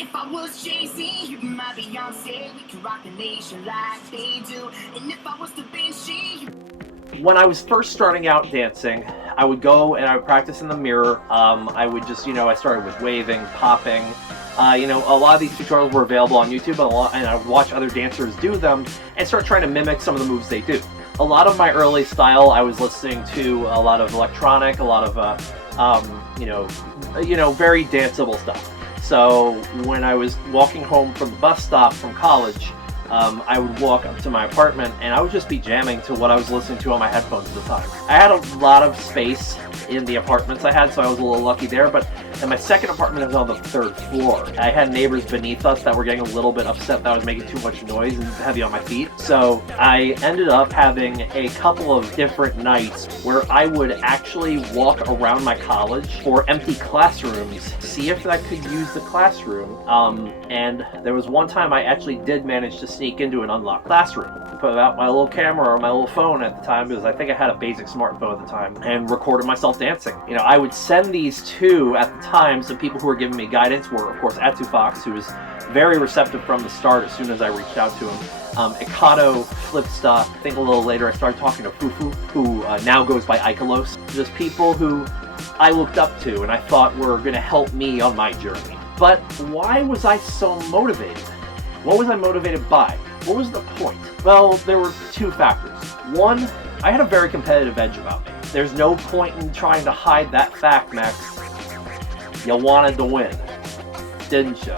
If I was Jay-Z, you'd be my Beyonce. We could rock the nation like they do. And if I was Da Vinci, when I was first starting out dancing, I would go and I would practice in the mirror. I would just, I started with waving, popping. A lot of these tutorials were available on YouTube, and I would watch other dancers do them and start trying to mimic some of the moves they do. A lot of my early style, I was listening to a lot of electronic, a lot of, very danceable stuff. So when I was walking home from the bus stop from college, I would walk up to my apartment and I would just be jamming to what I was listening to on my headphones at the time. I had a lot of space in the apartments I had, so I was a little lucky there, but in my second apartment, it was on the 3rd floor. I had neighbors beneath us that were getting a little bit upset that I was making too much noise and heavy on my feet. So I ended up having a couple of different nights where I would actually walk around my college for empty classrooms, see if I could use the classroom. And there was one time I actually did manage to sneak into an unlocked classroom. Put out my little camera or my little phone at the time, because I think I had a basic smartphone at the time, and recorded myself dancing. I would send these to, at the time, some people who were giving me guidance were, of course, Atu Fox, who was very receptive from the start as soon as I reached out to him. Ikato, Flipsta. I think a little later I started talking to Fufu, who now goes by Ikalos. Just people who I looked up to and I thought were going to help me on my journey. But why was I so motivated? What was I motivated by? What was the point? Well, there were two factors. One, I had a very competitive edge about me. There's no point in trying to hide that fact, Max. You wanted to win, didn't you?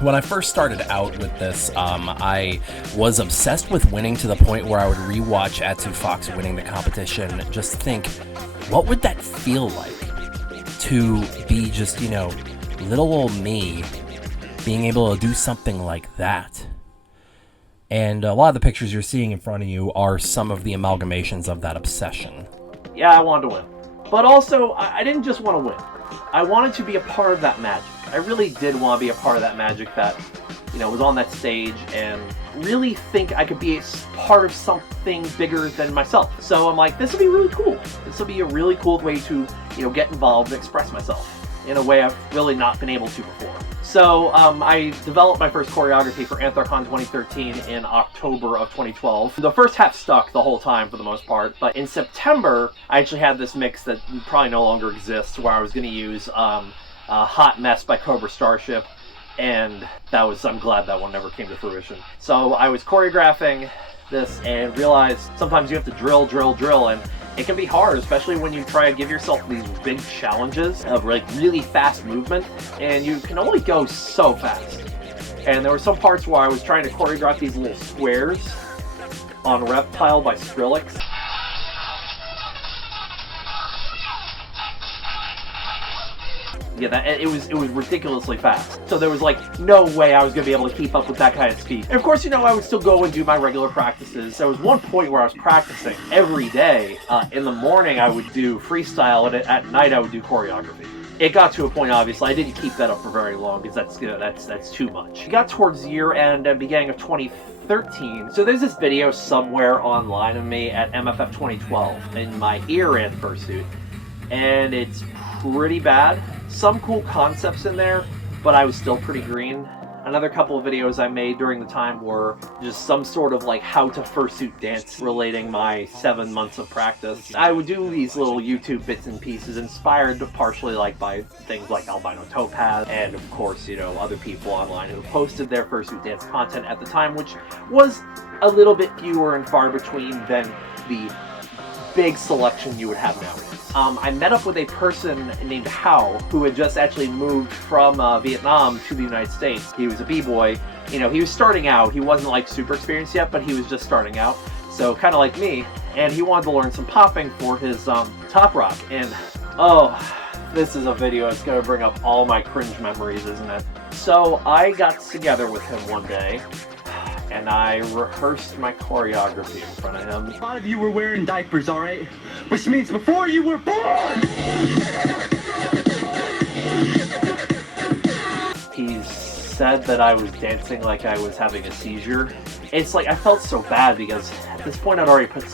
When I first started out with this, I was obsessed with winning to the point where I would rewatch Atu Fox winning the competition, just think, what would that feel like to be just, little old me being able to do something like that? And a lot of the pictures you're seeing in front of you are some of the amalgamations of that obsession. Yeah, I wanted to win. But also, I didn't just want to win. I wanted to be a part of that magic. I really did want to be a part of that magic that, was on that stage, and really think I could be a part of something bigger than myself. So I'm like, this will be really cool. This will be a really cool way to, get involved and express myself in a way I've really not been able to before. So I developed my first choreography for Anthrocon 2013 in October of 2012. The first half stuck the whole time for the most part, but in September, I actually had this mix that probably no longer exists, where I was going to use Hot Mess by Cobra Starship, and I'm glad that one never came to fruition. So I was choreographing this and realized sometimes you have to drill, and it can be hard, especially when you try to give yourself these big challenges of really fast movement, and you can only go so fast. And there were some parts where I was trying to choreograph these little squares on Reptile by Skrillex. Yeah, it was ridiculously fast. So there was no way I was going to be able to keep up with that kind of speed. And of course, I would still go and do my regular practices. There was one point where I was practicing every day. In the morning, I would do freestyle, and at night, I would do choreography. It got to a point, obviously, I didn't keep that up for very long, because that's too much. It got towards year end and beginning of 2013. So there's this video somewhere online of me at MFF 2012 in my year-end Fursuit, and it's pretty bad. Some cool concepts in there, but I was still pretty green. Another couple of videos I made during the time were just some sort of how to fursuit dance relating my 7 months of practice. I would do these little YouTube bits and pieces inspired partially by things like Albino Topaz and of course, other people online who posted their fursuit dance content at the time, which was a little bit fewer and far between than the big selection you would have nowadays. I met up with a person named Hao, who had just actually moved from Vietnam to the United States. He was a b-boy. He was starting out. He wasn't super experienced yet, but he was just starting out. So kind of like me. And he wanted to learn some popping for his top rock. And this is a video that's going to bring up all my cringe memories, isn't it? So I got together with him one day, and I rehearsed my choreography in front of him. A lot of you were wearing diapers, alright? Which means before you were born! He said that I was dancing like I was having a seizure. It's I felt so bad because at this point I'd already put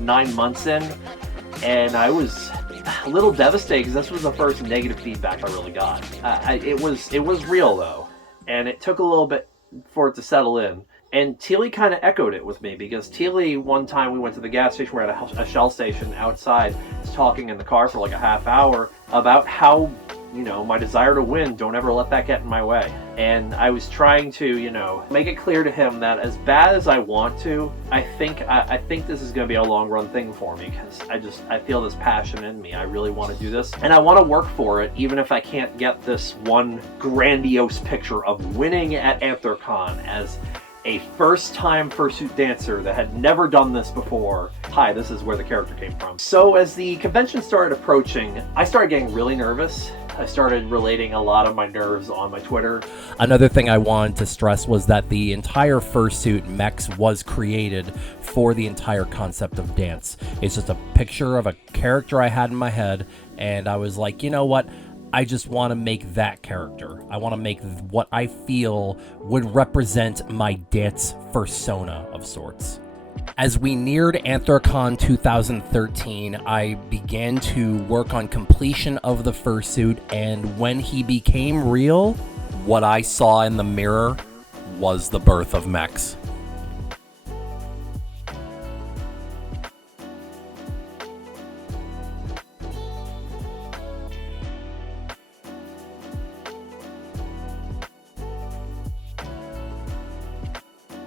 9 months in, and I was a little devastated because this was the first negative feedback I really got. It was real though, and it took a little bit for it to settle in. And Teely kind of echoed it with me, because Teely, one time we went to the gas station, we're at a Shell station outside, was talking in the car for like a half hour about how, my desire to win, don't ever let that get in my way. And I was trying to, make it clear to him that as bad as I want to, I think this is going to be a long run thing for me, because I feel this passion in me. I really want to do this, and I want to work for it, even if I can't get this one grandiose picture of winning at AntherCon as a first-time fursuit dancer that had never done this before. Hi, this is where the character came from. So as the convention started approaching, I started getting really nervous. I started relating a lot of my nerves on my Twitter. Another thing I wanted to stress was that the entire Fursuit Mex was created for the entire concept of dance. It's just a picture of a character I had in my head, and I was like, you know what? I just want to make that character. I want to make what I feel would represent my dance persona of sorts. As we neared AntherCon 2013, I began to work on completion of the fursuit, and when he became real, what I saw in the mirror was the birth of Mex.